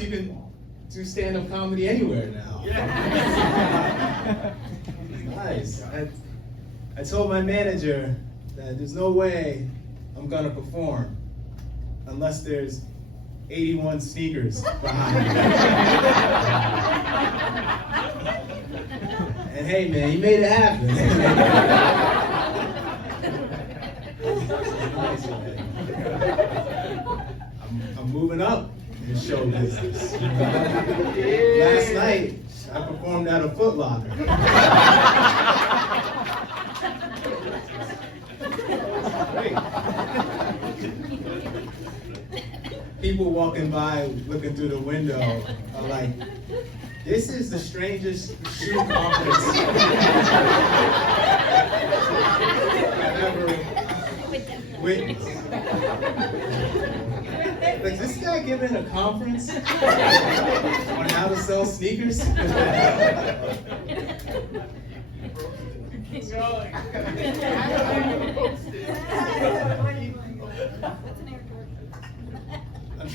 you can do stand-up comedy anywhere now. Yeah. Nice. I told my manager that there's no way I'm gonna perform unless there's 81 sneakers behind me. And hey man, he made it happen. I'm moving up in show business. Last night, I performed at a Foot Locker. Great. People walking by, looking through the window, are like, this is the strangest shoe conference I've ever witnessed. Like, this guy giving a conference on how to sell sneakers? Keep going. I'm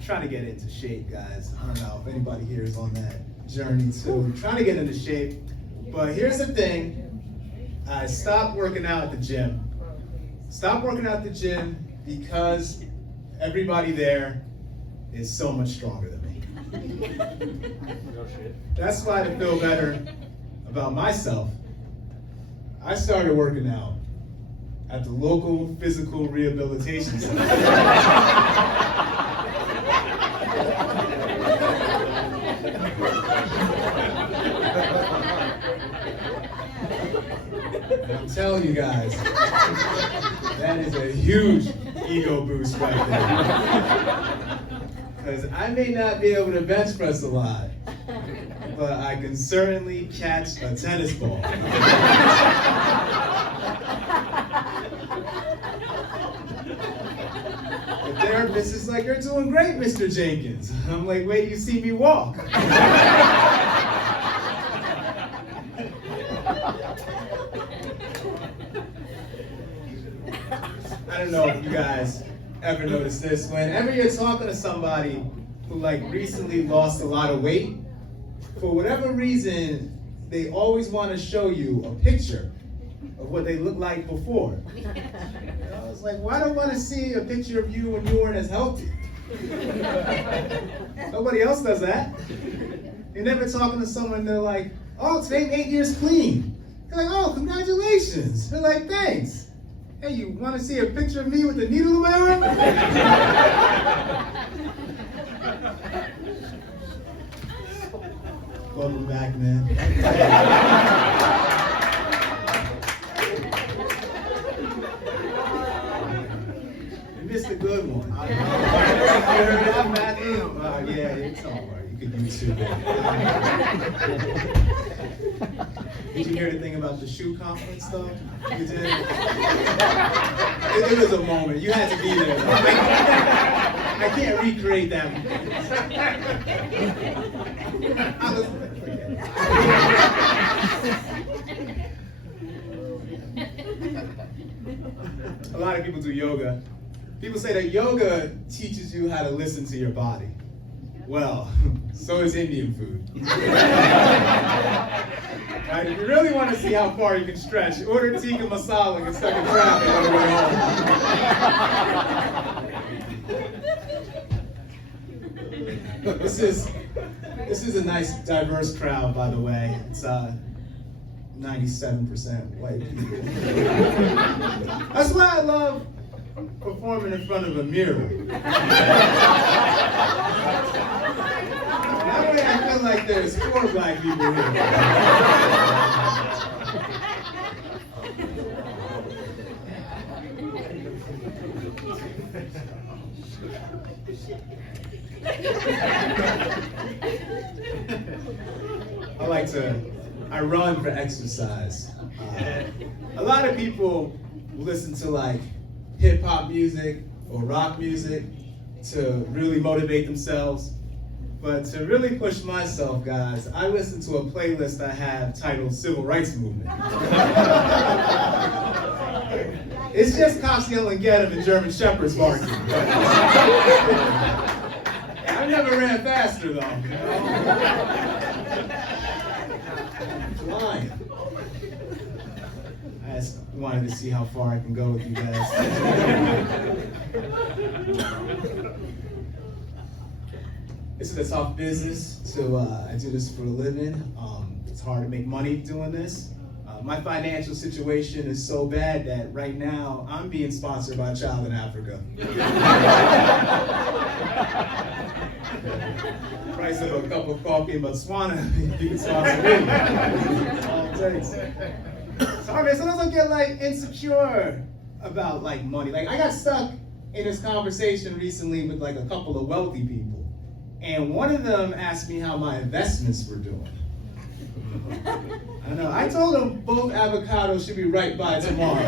trying to get into shape, guys. I don't know if anybody here is on that journey too. I'm trying to get into shape, but here's the thing. I stopped working out at the gym. Stopped working out at the gym because everybody there is so much stronger than me. That's why, to feel better about myself, I started working out at the local physical rehabilitation center. And I'm telling you guys, that is a huge ego boost right there. Because I may not be able to bench press a lot, but I can certainly catch a tennis ball. The therapist is like, you're doing great, Mr. Jenkins. I'm like, wait till you see me walk. I don't know if you guys ever noticed this. Whenever you're talking to somebody who like recently lost a lot of weight, for whatever reason, they always want to show you a picture of what they looked like before. I was like, why do I want to see a picture of you when you weren't as healthy? Nobody else does that. You're never talking to someone, they're like, oh, today I'm 8 years clean. You're like, oh, congratulations. They're like, thanks. Hey, you want to see a picture of me with a needle in my arm? Welcome back, man. You missed a good one. You heard that, Matthew? Yeah, it's all right. You could use it. Did you hear anything about the shoe conference, though? You did? It was a moment. You had to be there. I can't recreate that. A lot of people do yoga. People say that yoga teaches you how to listen to your body. Well, so is Indian food. Right, if you really want to see how far you can stretch, order tikka masala and get stuck in traffic on the way home. This is a nice, diverse crowd, by the way. It's 97% white people. That's why I love performing in front of a mirror. That way I feel like there's 4 black people here. I run for exercise. A lot of people listen to like hip hop music or rock music to really motivate themselves. But to really push myself, guys, I listen to a playlist I have titled Civil Rights Movement. It's just cops yelling, get him, and German Shepherds barking. I'm never ran faster though. Flying. I just wanted to see how far I can go with you guys. This is a tough business, so I do this for a living. It's hard to make money doing this. My financial situation is so bad that right now I'm being sponsored by a child in Africa. Price of a cup of coffee in Botswana, you can sponsor me. That's all it takes. Sorry, man, sometimes I get like insecure about like money. Like I got stuck in this conversation recently with like a couple of wealthy people. And one of them asked me how my investments were doing. I know. I told them both avocados should be right by tomorrow.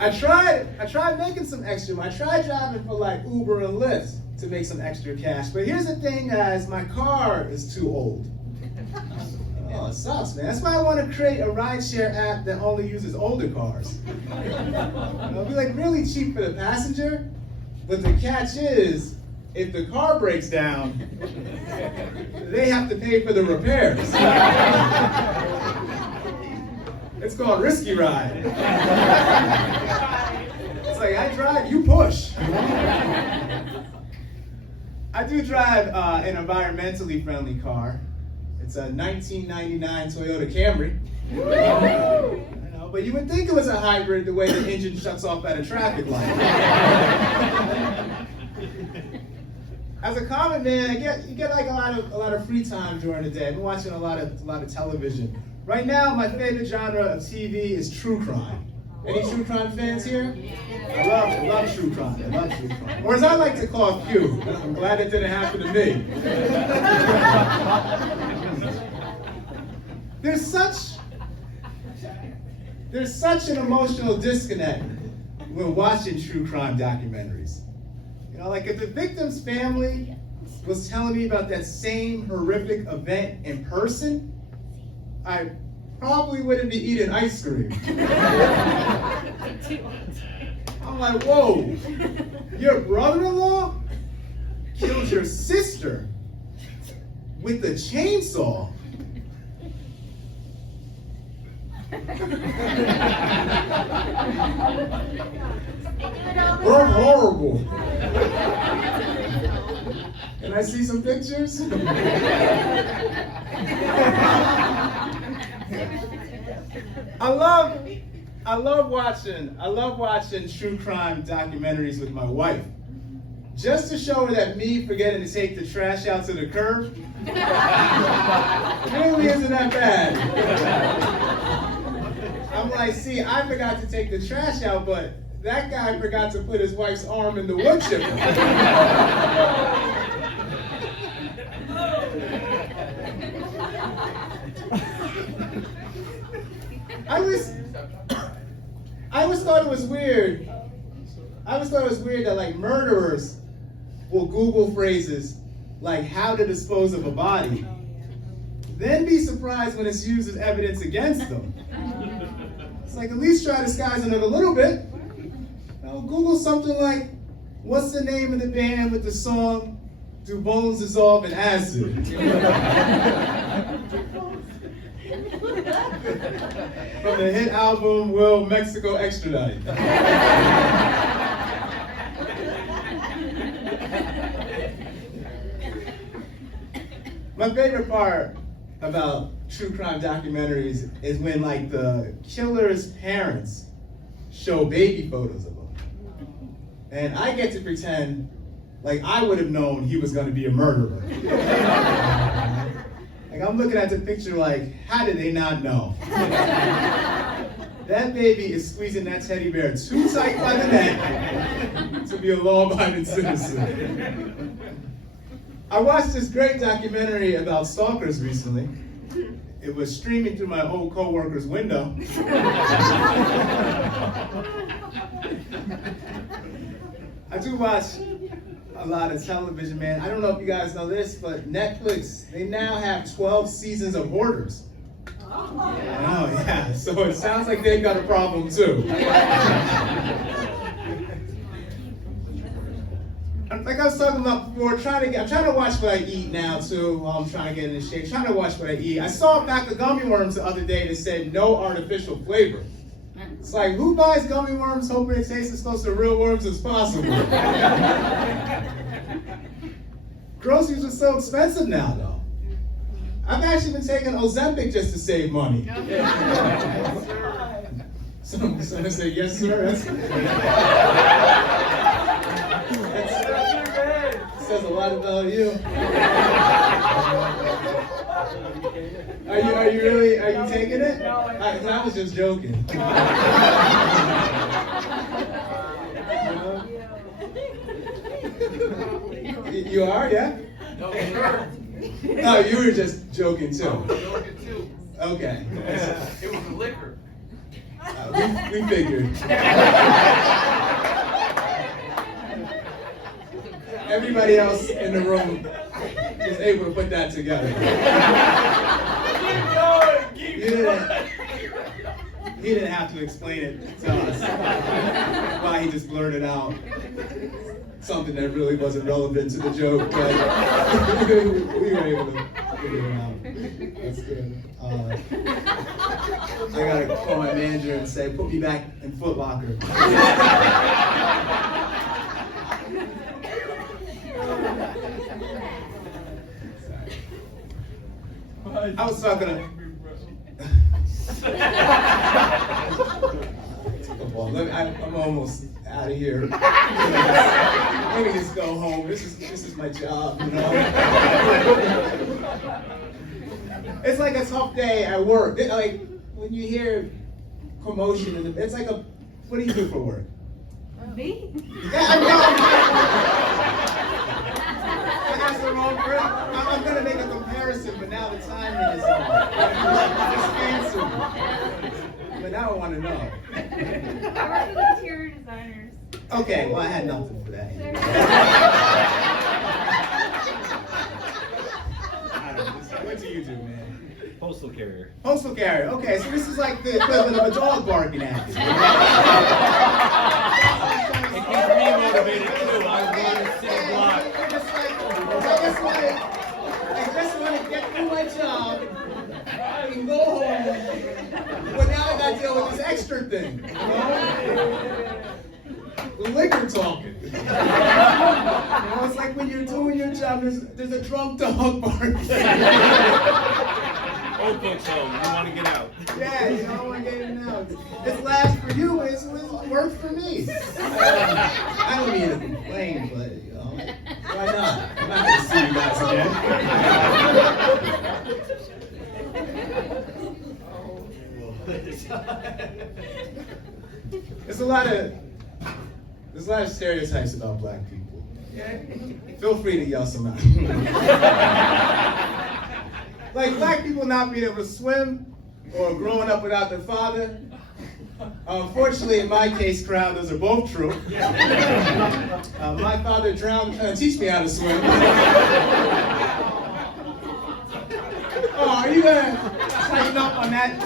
I tried making some extra money. I tried driving for like Uber and Lyft to make some extra cash. But here's the thing, guys, my car is too old. Oh, it sucks, man. That's why I want to create a rideshare app that only uses older cars. It'll be like really cheap for the passenger, but the catch is, if the car breaks down, they have to pay for the repairs. It's called Risky Ride. It's like, I drive, you push. I do drive an environmentally friendly car. It's a 1999 Toyota Camry. I know, but you would think it was a hybrid the way the engine shuts off at a traffic light. As a comic man, you get like a lot of free time during the day. I've been watching a lot of television. Right now, my favorite genre of TV is true crime. Any true crime fans here? I love true crime. I love true crime. Or as I like to call Q. I'm glad it didn't happen to me. There's such an emotional disconnect when watching true crime documentaries. You know, like if the victim's family was telling me about that same horrific event in person, I probably wouldn't be eating ice cream. I'm like, whoa, your brother-in-law killed your sister with the chainsaw. We're horrible. Can I see some pictures? I love watching true crime documentaries with my wife. Just to show her that me forgetting to take the trash out to the curb really isn't that bad. I'm like, see, I forgot to take the trash out, but that guy forgot to put his wife's arm in the wood chipper. I always thought it was weird. I always thought it was weird that like murderers will Google phrases like how to dispose of a body, then be surprised when it's used as evidence against them. It's like, at least try disguising it a little bit. Now, Google something like, what's the name of the band with the song, Do Bones Dissolve in Acid? From the hit album, Will Mexico Extradite? My favorite part about true crime documentaries is when like the killer's parents show baby photos of him. And I get to pretend like I would have known he was gonna be a murderer. Like I'm looking at the picture like, how did they not know? That baby is squeezing that teddy bear too tight by the neck to be a law-abiding citizen. I watched this great documentary about stalkers recently. It was streaming through my old coworker's window. I do watch a lot of television, man. I don't know if you guys know this, but Netflix, they now have 12 seasons of Hoarders. Oh, yeah. So it sounds like they've got a problem too. Like I was talking about before, I'm trying to watch what I eat now too, while I'm trying to get into shape. Trying to watch what I eat. I saw a pack of gummy worms the other day that said no artificial flavor. It's like, who buys gummy worms hoping it tastes as close to real worms as possible? Groceries are so expensive now, though. I've actually been taking Ozempic just to save money. Someone said, yes, sir. That says a lot about you. Are you taking it? I was just joking. You are, yeah? No, sir. Oh, you were just joking too. I was joking too. Okay. It was the liquor. We figured. Everybody else in the room is able to put that together. He didn't have to explain it to us. Why he just blurted out something that really wasn't relevant to the joke, but we were able to figure it out. That's good. I gotta call my manager and say, put me back in Foot Locker. I was talking to... I'm almost out of here. Let me just go home. This is my job, you know. It's like a tough day at work. Like when you hear commotion, it's like a. What do you do for work? Me? Yeah, I know. I asked the wrong person. I'm gonna make a comparison, but now the timing is on. Just answer. But now I want to know. I work with interior designers. Okay, well I had nothing for that. I don't know. What do you do, man? Postal carrier. Postal carrier. Okay, so this is like the equivalent of a dog barking at you. It keeps me motivated too. I run city block. I just want to get through my job and go home. But now I got to deal with this extra thing. You know? The liquor talking. You know, it's like when you're doing your job, there's a drunk dog barking. Old folks home. You want to get out. Yeah, you know, I want to get in and out. This lasts for you, it works for me. I don't mean to complain, but, you know, why not? I'm not going to see you guys again. There's a lot of stereotypes about black people. Feel free to yell some out. Like black people not being able to swim or growing up without their father. Unfortunately, in my case, crowd, those are both true. My father drowned trying to teach me how to swim. Oh, are you gonna tighten up on that?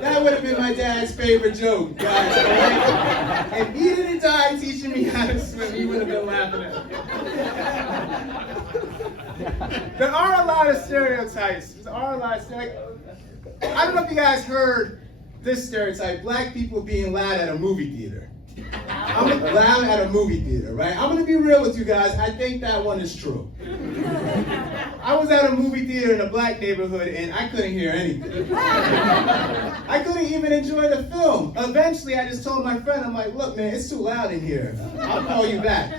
That would have been my dad's favorite joke, guys. Right? If he didn't die teaching me how to swim, he would have been laughing at me. There are a lot of stereotypes. I don't know if you guys heard this stereotype, black people being loud at a movie theater. I'm loud at a movie theater, right? I'm gonna be real with you guys, I think that one is true. I was at a movie theater in a black neighborhood and I couldn't hear anything. I couldn't even enjoy the film. Eventually I just told my friend, I'm like, look man, it's too loud in here. I'll call you back.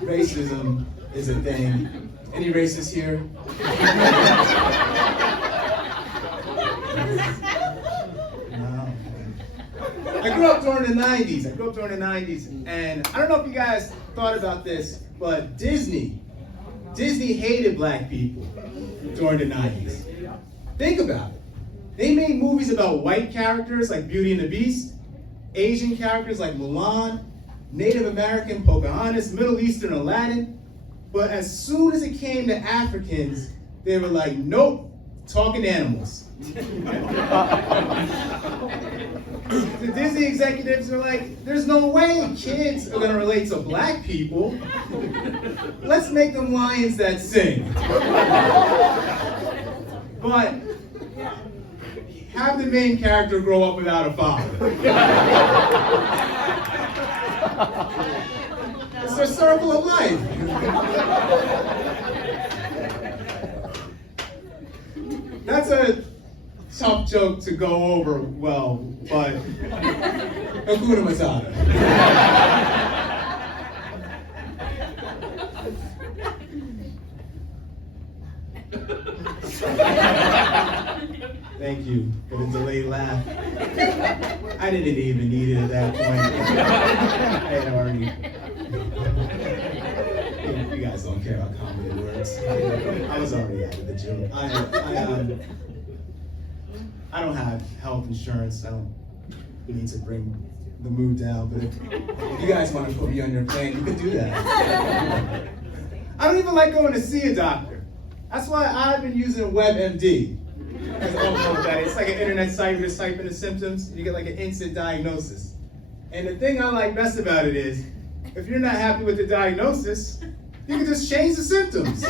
Racism is a thing. Any racists here? No. I grew up during the 90s. And I don't know if you guys thought about this, but Disney Disney hated black people during the 90s. Think about it. They made movies about white characters like Beauty and the Beast, Asian characters like Mulan, Native American Pocahontas, Middle Eastern Aladdin. But as soon as it came to Africans, they were like, nope, talking animals. The Disney executives are like, there's no way kids are gonna relate to black people. Let's make them lions that sing. But have the main character grow up without a father. It's their circle of life. That's a tough joke to go over well, but Hakuna Matata. Thank you for the delayed laugh. I didn't even need it at that point. I had already. You guys don't care how comedy works. I was already out of the joke. I don't have health insurance. I don't need to bring the mood down, but if you guys want to put me on your plane, you can do that. I don't even like going to see a doctor. That's why I've been using WebMD. It's like an internet site, you just type in the symptoms, and you get like an instant diagnosis. And the thing I like best about it is, if you're not happy with the diagnosis, you can just change the symptoms.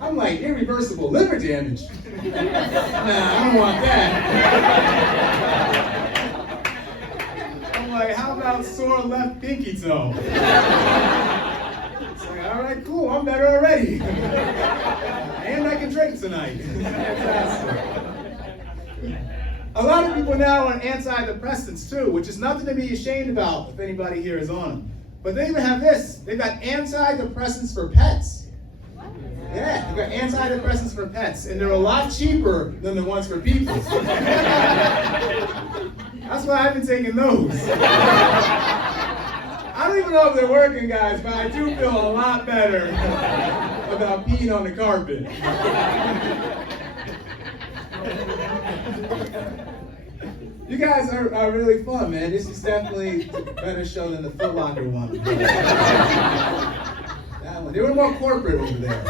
I'm like, irreversible liver damage. Nah, I don't want that. I'm like, how about sore left pinky toe? It's like, all right, cool, I'm better already. And I can drink tonight. A lot of people now are on antidepressants too, which is nothing to be ashamed about if anybody here is on them. But they even have this. They've got antidepressants for pets. Yeah, they've got antidepressants for pets, and they're a lot cheaper than the ones for people. That's why I've been taking those. I don't even know if they're working, guys, but I do feel a lot better about peeing on the carpet. You guys are really fun, man. This is definitely a better show than the Foot Locker one. That one. They were more corporate over there.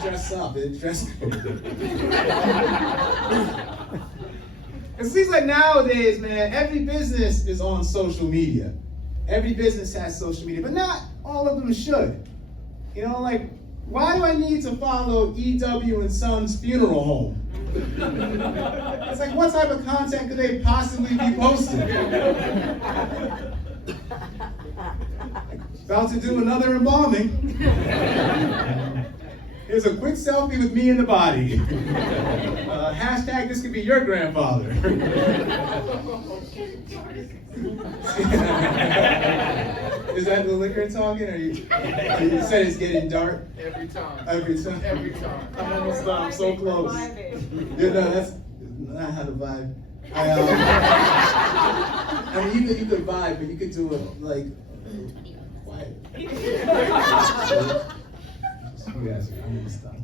Dress up. It dressed It seems like nowadays, man, every business is on social media. Every business has social media, but not all of them should. You know, like, why do I need to follow E.W. and Son's funeral home? It's like, what type of content could they possibly be posting? About to do another embalming. Here's a quick selfie with me in the body. Hashtag this could be your grandfather. Is that the liquor talking, or you said it's getting dark? Every time. Every time? Every time. I'm almost done, I'm so close. Yeah, no, that's not how to vibe. I mean, you could vibe, but you could do it like quiet. You guys are almost done.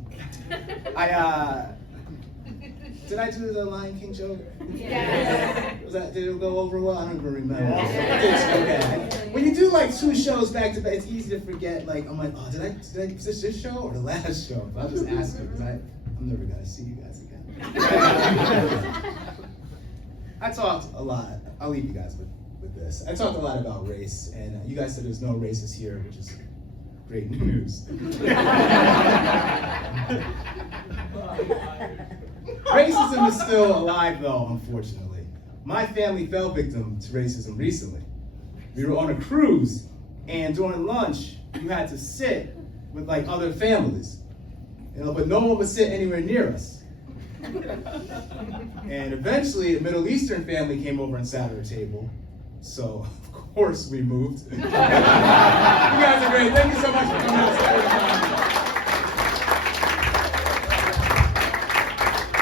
Did I do the Lion King joke? Yes. Did it go over well? I don't even remember. Okay. When you do like 2 shows back to back, it's easy to forget. Like, I'm like, oh, was this show or the last show? But I'll just ask you because I'm never gonna see you guys again. I talked a lot. I'll leave you guys with this. I talked a lot about race, and you guys said there's no races here, which is great news. Racism is still alive, though, unfortunately. My family fell victim to racism recently. We were on a cruise, and during lunch, you had to sit with like other families, but no one would sit anywhere near us. And eventually, a Middle Eastern family came over and sat at our table, so of course we moved. You guys are great. Thank you so much for coming out.